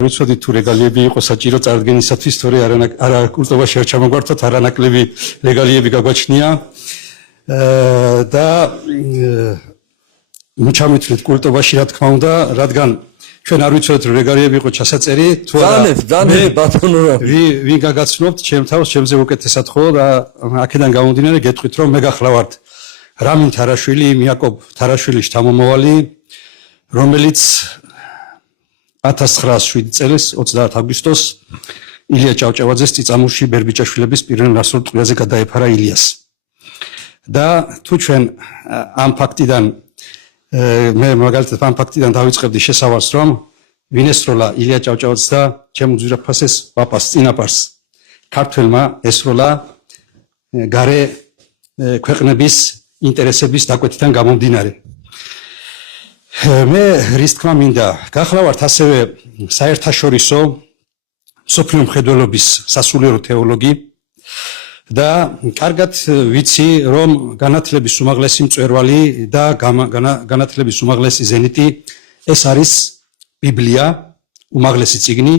ვიცოდი თუ რეგალიები იყო საჭირო წარდგენისათვის, თორე არა კულტურაში არ ჩამოგვართოთ, არანაკლები რეგალიები გაგვაჩნია და ჩამოთვლით კულტურაში, რა თქმა უნდა, რადგან ჩვენ არ ვიცოდით რომ რეგალიები იყო ჩასაწერი, თუ არა ძალიან ბატონო რა ვინ გაგაცნობთ ჩემ თავს, ჩემზე უკეთესად ხო და აქედან გამომდინარე გეტყვით რომ მე გახლავართ რამინ თარაშვილი, იაკობ თარაშვილის შთამომავალი, რომელიც 1907 წელს 30 აგვისტოს ილია ჭავჭავაძეს წიწამურში ბერბიჭაშვილების პირველ ნასრულ ტყუილზე გადაეფარა ილიას. და თუ ჩვენ ამ ფაქტიდან მე მაგალითად ამ ფაქტიდან დავიწყებდი შესავალს რომ ვინ ესროლა ილია ჭავჭავაძეს და ჩემ უძვირაფასეს პაპას წინაპარს ქართველმა ესროლა გარე ქვეყნების ინტერესების დაკვეთიდან გამომდინარე. მე რის თქმა მინდა გახლავართ ასევე საერთაშორისო სოფლიო მხედველობის სასულიერო თეოლოგი და კარგად ვიცი რომ განათლების უმაღლესი მწვერვალი და განათლების უმაღლესი ზენიტი ეს არის ბიბლია, უმაღლესი წიგნი,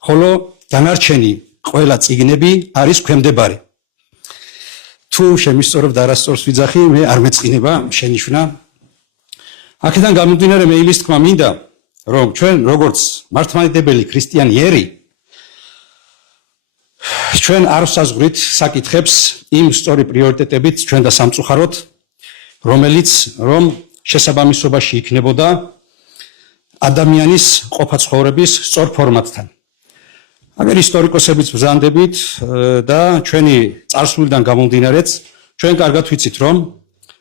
ხოლო დანარჩენი ყველა წიგნები არის ქვემდებარე. თუ შემისწორებ და არასწორს ვიძახი, მე არ მეწყინება შენიშვნა. აქედან გამომდინარე მე იმის თქმა მინდა, რომ ჩვენ როგორც მართლმადიდებელი ქრისტიანიერი ჩვენ არ ვსაზღვრით საკითხებს იმ სწორი პრიორიტეტებით ჩვენ და სამწუხაროდ, რომელიც რომ შესაბამისობაში იქნებოდა ადამიანის ყოფაცხოვრების სწორ ფორმატთან. აგერ ისტორიკოსებიც ბრძანდებით და ჩვენი წარსულიდან გამომდინარეც ჩვენ კარგად ვიცით რომ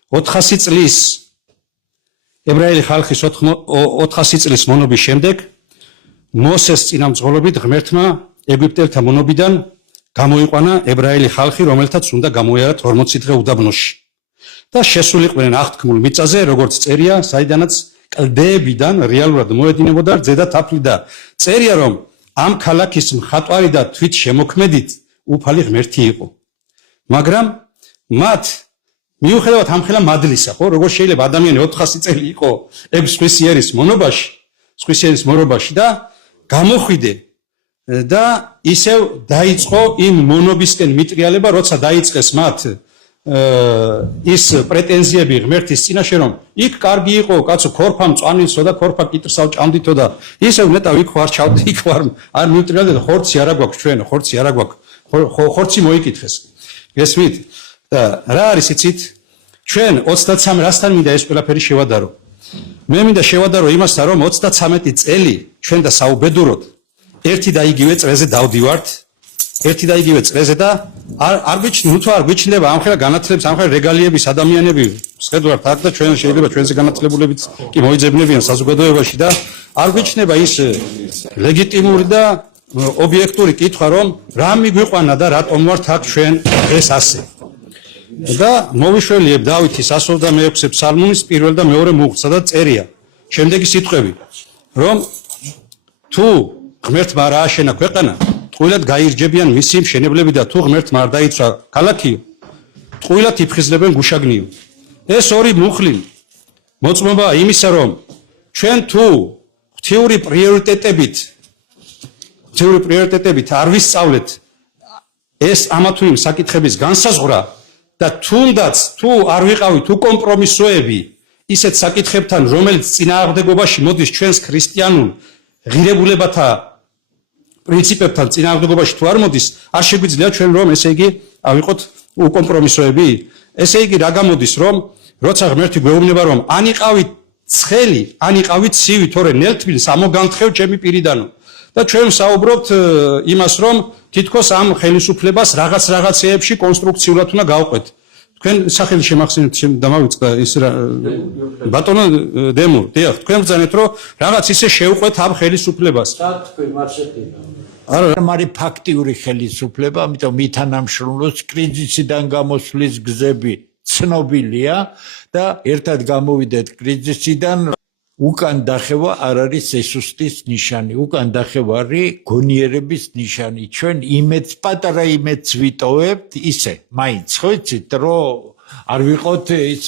400 წლის ებრაელი ხალხის 400 წლის მონობის შემდეგ მოსეს წინამძღოლობით ღმერთმა ეგვიპტელთა მონობიდან გამოიყვანა ებრაელი ხალხი, რომელთაც უნდა გამოიარათ 40 დღე უდაბნოში. და შესულიყვნენ აღთქმულ მიწაზე, როგორც წერია, საიდანაც კლდეებიდან რეალურად მოედინებოდა რძედა თაფლი და წერია, რომ ამ ქალაქის მხატვარი და თვით შემოქმედით უფალი ღმერთი იყო. მაგრამ მათ მიუხედავად ამხელა მადლისა, ხო, როგორ შეიძლება ადამიანი 400 წელი იყო ეგ სხვისიერის მონობაში და გამოხვიდე და ისევ დაიწყო იმ მონობისკენ მიტრიალება, როცა დაიწყეს მათ ის პრეტენზიები ღმერთის წინაშე, რომ იქ კარგი იყო, კაცო, ქორფა მწვანილსო და ქორფა კიტრსავ ჭამდითო და ისევ ნეტავ იქ ვარ ჩავდი, იქ ვარ არ მიუტრიალდე და ხორცი არა გვაქვს ჩვენ, ხორცი არა გვაქვს, ხორცი მოიკითხეს. გესმით? და რა არის იცით? ჩვენ 23 რასთან მინდა ეს ყველაფერი შევადარო. მე მინდა შევადარო იმასთან, რომ 33 წელი ჩვენ და საუბედუროდ ერთი და იგივე წრეზე დავდივართ, ერთი და იგივე წრეზე და არ გვიჩნდება ამხელა განათლების, ამხელა რეგალიების ადამიანები შეხედავთ აქ და ჩვენ შეიძლება ჩვენზე განათლებულებიც კი მოიძებნებიან საზოგადოებაში და არ გვიჩნდება ის ლეგიტიმური და ობიექტური კითხვა, რომ რა მიგვიყვანა და რატომ ვართ აქ ჩვენ ეს ასე. და მოვიშველიებ დავითის 126 ფსალმუნის პირველ და მეორე მუხლს, სადაც წერია შემდეგი სიტყვები, რომ თუ ღმერთმა რა აშენა ქვეყანა, ტყუილად გაირჯებიან მისი მშენებლები და თუ ღმერთმა არ დაიცვა ქალაქიო, ტყუილად იფხიზლებენ გუშაგნიო. ეს ორი მუხლი მოწმობა იმისა, რომ ჩვენ თუ ღვთიური პრიორიტეტებით არ ვისწავლეთ ეს ამა თუ იმ საკითხების განსაზღვრა და თუნდაც თუ არ ვიყავით თუ კომპრომისოები ისეთ საკითხებთან, რომელიც წინააღმდეგობაში მოდის ჩვენს ქრისტიანულ ღირებულებათა პრინციპებთან წინააღმდეგობაში თუ არ მოდის, არ შეგვიძლია ჩვენ რომ ესე იგი ავიყოთ უკომპრომისოები. ესე იგი რა გამოდის, რომ როცა ღმერთი გვეუბნება რომ ან იყავით ცხელი, ან იყავით ცივი, თორე ნელთბილს ამოგანთხევ ჩემი პირიდანო. და ჩვენ საუბრობთ იმას, რომ თითქოს ამ ხელისუფლებას რაღაცეებში კონსტრუქციულად უნდა გავყვეთ. თქვენ სახელი შემახსენეთ დამავიწყდა ის ბატონო დემო, დიახ, თქვენ ბრძანეთ რომ რაღაც ისე შევყვეთ ამ ხელისუფლებას. არა, მარი ფაქტიური ხელისუფლება, ამიტომ მითანამშრომლობს კრიზისიდან გამოსვლის გზები ცნობილია და ერთად გამოვიდეთ კრიზისიდან. უკან დახევა არ არის ესუსტის ნიშანი, უკან დახევა არის გონიერების ნიშანი. ჩვენ იმედს, პატარა იმედს ვიტოვებთ ისე, მაინც ხო იცით, რომ არ ვიყოთ ის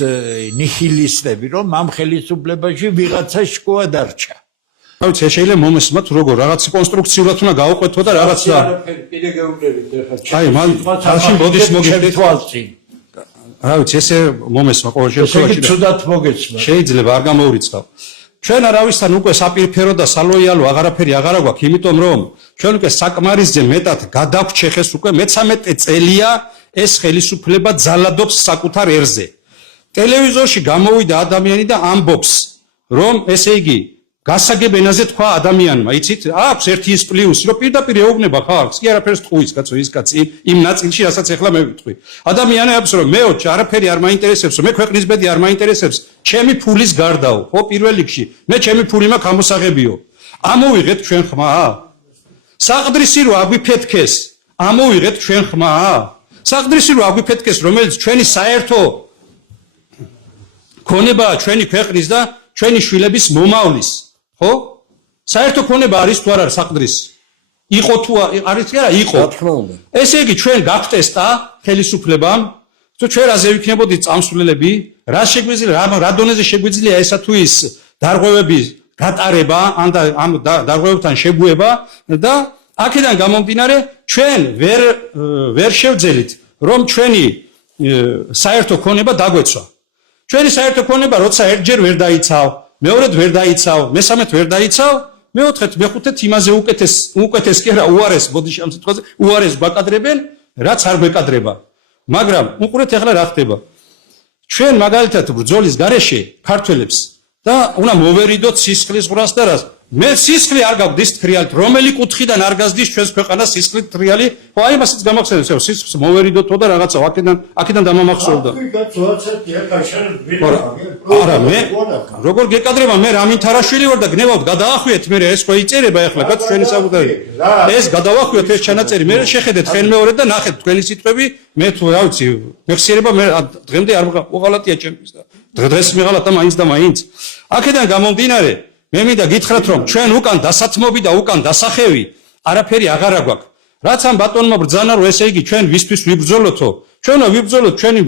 ნიჰილისტები, რომ ამ ხელისუფლებაში ვიღაცა შკოა დარჩა. რავით, შეიძლება მომესმათ როგორ რაღაც კონსტრუქციულად უნდა გავყვეთო და რაღაც და კიდე გეუბნებით ეხლა. აი, მან თალში მოდის მოგიხდით. თვალწინ. რავით, ესე მომესმა ყოველ ესე იგი შემთხვევაში. ცუდად მოგეცმა. შეიძლება არ გამოურიცხავ. ჩვენ არავისთან უკვე საპირფერო და სალოიალო აღარაფერი აღარ აგვაქვს, იმიტომ რომ ჩვენ უკვე საკმარისზე მეტად გადაგვჩეხეს უკვე მე-13 წელია ეს ხელისუფლება ძალადობს საკუთარ ერზე. ტელევიზორში გამოვიდა ადამიანი და ამბობს, რომ ესე იგი გასაგებ ენაზე თქვა ადამიანმა, იცით? აქვს ერთი ის პლუსი, რომ პირდაპირ ეუბნება ხალხს, კი არაფერს თქვის, კაცო, ის კაცი იმ ნაწილში, რასაც ახლა მე ვიტყვი. ადამიანი აქვს, რომ მე არაფერი არ მაინტერესებს, მე ქვეყნის ბედი არ მაინტერესებს, ჩემი ფულის გარდაო, ხო, პირველ რიგში, მე ჩემი ფული მაქვს ამოსაღებიო. ამოვიღეთ ჩვენ ხმა? საყდრისი რო აგვიფეთქეს, ამოვიღეთ ჩვენ ხმა? საყდრისი რო აგვიფეთქეს, რომელიც ჩვენი საერთო ქონებაა ჩვენი ქვეყნის და ჩვენი შვილების მომავლის. ხო? საერთო ქონება არის თუ არ არის საყდრისი? იყო თუ არის კი არა? იყო. რა თქმა უნდა. ესე იგი ჩვენ გაგვტესტა ხელისუფლებამ, თუ ჩვენ რაზე ვიქნებოდით წამსვლელები, რა შეგვიძლია, რა დონეზე შეგვიძლია ესა თუ ის დარღვევების გატარება, ან ამ დარღვევებთან შეგუება და აქედან გამომდინარე ჩვენ ვერ შევძელით, რომ ჩვენი საერთო ქონება დაგვეცვა. ჩვენი საერთო ქონება როცა ერთჯერ ვერ დაიცავ, მეორედ ვერ დაიცავ, მესამედ ვერ დაიცავ, მეოთხედ, მეხუთედ იმაზე უკეთეს კი არა უარეს, ბოდიში ამ სიტყვაზე, უარეს გვაკადრებენ, რაც არ გვეკადრება. მაგრამ უყურეთ ახლა რა ხდება. ჩვენ მაგალითად ბრძოლის გარეშე ქართველებს და უნდა მოვერიდოთ სისხლის ღვრას და რას. მე სისხლი არ გაგვდის თრიალით, რომელი კუთხიდან არ გაზდის ჩვენს ქვეყანას სისხლით თრიალი? ხო, აი მასიც გამახსენებს, სისხლს მოვერიდოთო და რაღაცა აქედან დამამახსოვრდა. არა, მე როგორ გეკადრება, მე რამინ თარაშვილი ვარ და გნევავთ, გადაახვიეთ მე ეს ხო იწერება ახლა კაც ჩვენი საკუთარი. ეს გადავახვიოთ ეს ჩანაწერი, მე შეხედეთ ხელმეორედ და ნახეთ თქვენი სიტყვები, მე თუ რა ვიცი, მეხსიერება მე დღემდე არ უღალატია ჩემთვის და დღეს მიღალატ და მაინც. აქედან გამომდინარე მე მინდა გითხრათ რომ ჩვენ უკან დასათმობი და უკან დასახევი არაფერი აღარ აგვაქვს. რაც ამ ბატონმა ბრძანა რომ ესე იგი ჩვენ ვისთვის ვიბრძოლოთო, ჩვენ უნდა ვიბრძოლოთ ჩვენი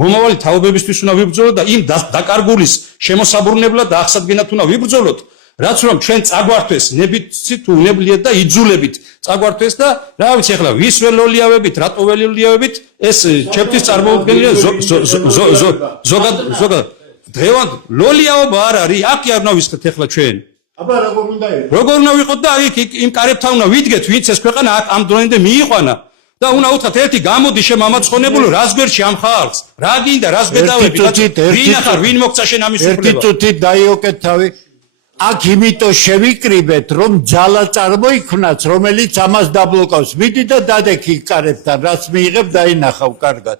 მომავალი თაობებისთვის უნდა ვიბრძოლოთ და იმ დაკარგულის შემოსაბრუნებლად და აღსადგენად უნდა ვიბრძოლოთ. რაც რომ ჩვენ წაგვართვეს ნებიცით თუ უნებლიეთ და იძულებით წაგვართვეს და რა ვიცი ახლა ვის ველოლიავებით, რატო ველოლიავებით ეს ჩემთვის წარმოუდგენელია ზოგადად დღევანდ ლოლიაობა არ არის, აქ არ უნდა ვისხდეთ ახლა ჩვენ. აბა როგორ უნდა იყოს? როგორ უნდა ვიყოთ და იმ კარებთან უნდა ვიდგეთ, ვინც ეს ქვეყანა აქ ამ დროინდე მიიყვანა და უნდა უთხრათ ერთი გამოდი შემამაცხონებულო, რას გვერდში ამ ხალხს? რა გინდა, რას გედავები? ვინ ახარ, ვინ მოგცა შენ ამის უფლება? ერთი წუთით დაიოკეთ თავი. აქ იმიტომ შევიკრიბეთ, რომ ძალა წარმოიქმნას, რომელიც ამას დაბლოკავს. მიდი და დადექი კარებთან, რაც მიიღებ დაინახავ კარგად.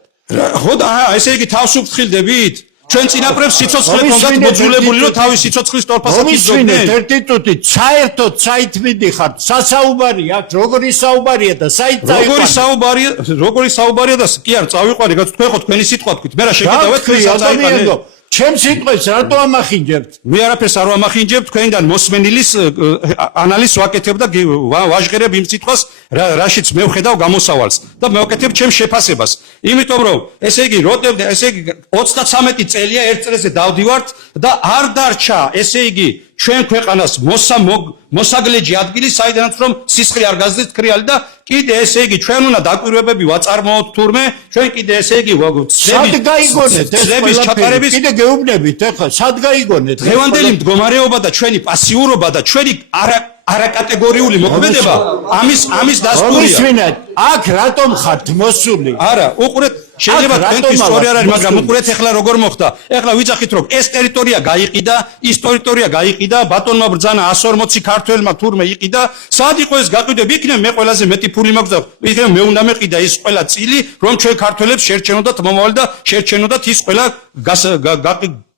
ხო და ესე იგი თავს უფრთხილდებით? ჩვენ წინაპრებს სიცოცხლე ჰქონდათ მოძულებული, რომ თავის სიცოცხლის თორფასად იზრდნენ. ერთი წუთით საერთოდ საით მიდიხართ, სასაუბარია, როგორი საუბარია და საით წაიყვანე. როგორი საუბარია და კი არ წავიყვანე, თქვენ ხო თქვენი სიტყვა თქვით, მე რა შეგეთავეთ თქვენ ადამიანო. ჩემ სიტყვებს რატო ამახინჯებთ? მე არაფერს არ ვამახინჯებ, თქვენიდან მოსმენილის ანალიზს ვაკეთებ და ვაჟღერებ იმ სიტყვას, რაშიც მე ვხედავ გამოსავალს და მევაკეთებ ჩემ შეფასებას. იმიტომ რომ ესე იგი 33 წელია ერთ წელზე დავდივართ და არ დარჩა ესე იგი ჩვენ ქვეყანას მოსაგლეჯი ადგილი, საიდანაც რომ სისხლი არ გაზრდით თრიალი და კიდე ესე იგი ჩვენ უნდა დაკვირვებები ვაწარმოოთ თურმე, ჩვენ კიდე ესე იგი სად გაიგონეთ ეს ყველაფერი? კიდე გეუბნებით ახლა, სად გაიგონეთ? დღევანდელი მდგომარეობა და ჩვენი პასიურობა და ჩვენი არაკატეგორიული მოქმედება ამის დასტურია. მისმინეთ, აქ რატომ ხართ მოსული? არა, უყურეთ, შეიძლება თქვენთვის სწორი არ არის, მაგრამ უყურეთ ახლა როგორ მოხდა. ახლა ვიძახით რომ ეს ტერიტორია გაიყიდა, ის ტერიტორია გაიყიდა, ბატონმა ბრძანა 140 ქართველმა თურმე იყიდა, სად იყო ეს გაყიდვები? იქნებ მე ყველაზე მეტი ფული მაქვს და იქნებ მე უნდა მეყიდა ის ყველა წილი, რომ ჩვენ ქართველებს შერჩენოდათ მომავალი და შერჩენოდათ ის ყველა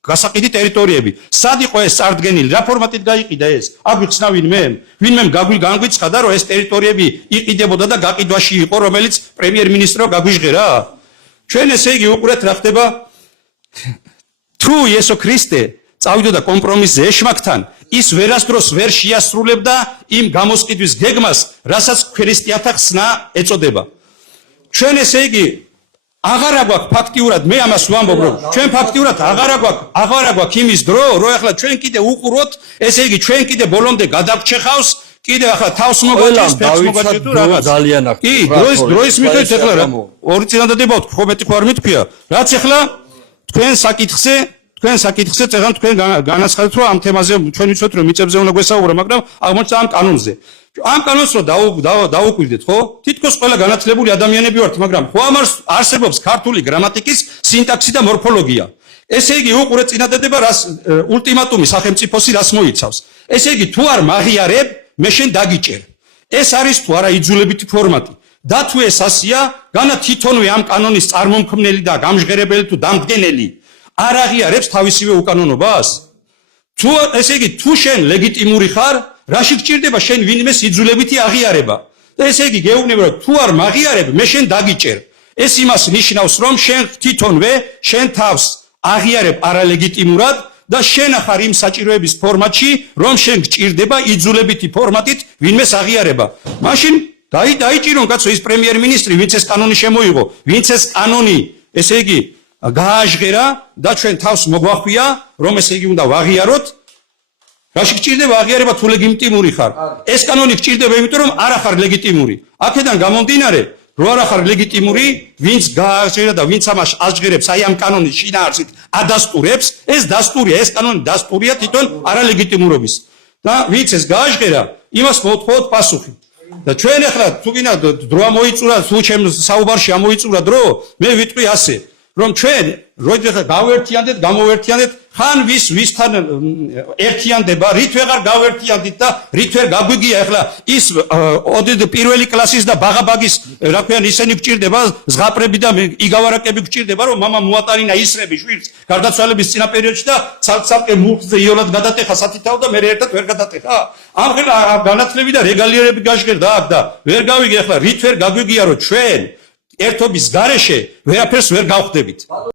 გასაყიდი ტერიტორიები. სად იყო ეს წარდგენილი? რა ფორმატით გაიყიდა ეს? აგვიხსნა ვინმე განგვიცხადა რომ ეს ტერიტორიები იყიდებოდა და გაყიდვაში იყო, რომელიც პრემიერ-მინისტრო გაგვიჟღერა? ჩვენ ესე იგი უყურეთ რა ხდება. თუ იესო ქრისტე წავიდოდა კომპრომისზე ეშმაკთან, ის ვერასდროს ვერ შეასრულებდა იმ გამოსყიდვის გეგმას, რასაც ქრისტიანთა ხსნა ეწოდება. ჩვენ ესე იგი აღარა გვაქვს ფაქტიურად მე ამას ვამბობ რომ ჩვენ ფაქტიურად აღარა გვაქვს იმის დრო რომ ახლა ჩვენ კიდე უყუროთ ესე იგი ჩვენ კიდე ბოლომდე გადაგჩეხავს კიდე ახლა თავს მოგაჭირს ფეხს მოგაჭირს თუ რაღაც ძალიან აქ კი დროის მიხედვით ახლა რა ორი წინადადება ხომეტი ხო არ მითქვია რაც ახლა თქვენ საკითხზე წერან თქვენ განაცხადეთ რომ ამ თემაზე ჩვენ ვიცით რომ მიწებზე უნდა გვესაუბრა მაგრამ აღმოჩნდა ამ კანონზე ამ კანონს რომ დაუკვირდეთ ხო თითქოს ყველა განათლებული ადამიანები ვართ მაგრამ ხო ამას არსებობს ქართული გრამატიკის სინტაქსი და მორფოლოგია ესე იგი უყურეთ წინადადება რას ულტიმატუმი სახელმწიფოსი რას მოიცავს ესე იგი თუ არ მაღიარებ მე შენ დაგიჭერ ეს არის თუ არა იძულებითი ფორმატი და თუ ეს ასია განა თვითონვე ამ კანონის წარმომქმნელი და გამჟღერებელი თუ დამდგენელი არ აღიარებს თავისივე უკანონობას თუ ესე იგი თუ შენ ლეგიტიმური ხარ რაში გჭირდება შენ ვინმეს იძულებითი აღიარება და ესე იგი გეუბნება რომ თუ არ მაღიარებ მე შენ დაგიჭერ ეს იმას ნიშნავს რომ შენ თვითონვე შენ თავს აღიარებ არალეგიტიმურად და შენ ახარ იმ საჭიროების ფორმატში რომ შენ გჭირდება იძულებითი ფორმატით ვინმეს აღიარება მაშინ დაიჭირონ კაცო ის პრემიერ-მინისტრი ვინც ეს კანონი შემოიღო ვინც ეს კანონი ესე იგი გააჟღერა და ჩვენ თავს მოგვახვია რომ ესე იგი უნდა ვაღიაროთ რაში გჭირდება აღიარება თუ ლეგიტიმური ხარ ეს კანონი გჭირდება იმიტომ რომ არ ახარ ლეგიტიმური აქედან გამომდინარე რო არ ახარ ლეგიტიმური ვინც გააჟღერა და ვინც ამას აღჟღერებს აი ამ კანონის შინაარსით ადასტურებს ეს დასტურია ეს კანონი დასტურია თვითონ არალეგიტიმურობის და ვინც ეს გააჟღერა იმას მოთხოვოთ პასუხი და ჩვენ ახლა თუ გინდა დრო მოიწურა თუ ჩემ საუბარში ამოიწურა დრო მე ვიტყვი ასე რომ ჩვენ როდესაც გავერთიანდეთ გამოვერთიანდეთ ხან ვისთან ერთიანდება რით ვეღარ გავერთიანდით და რით ვერ გაგვიგია ახლა ის პირველი კლასის და ბაღაბაგის რა ქვიან ისინი გჭირდება ზღაპრები და იგავარაკები გჭირდება რომ მამა მოატარინა ისრები შვიდს გარდაცვალების წინა პერიოდში და ცალ-ცალკე მუხზე იოლად გადატეხა სათითაო და მე ერთად ვერ გადატეხა ამ განათლები და რეგალიერები გაჟღერდა აქ და ვერ გავიგე ახლა რით ვერ გაგვიგია რომ ჩვენ ერთობის გარეშე ვერაფერს ვერ გავხდებით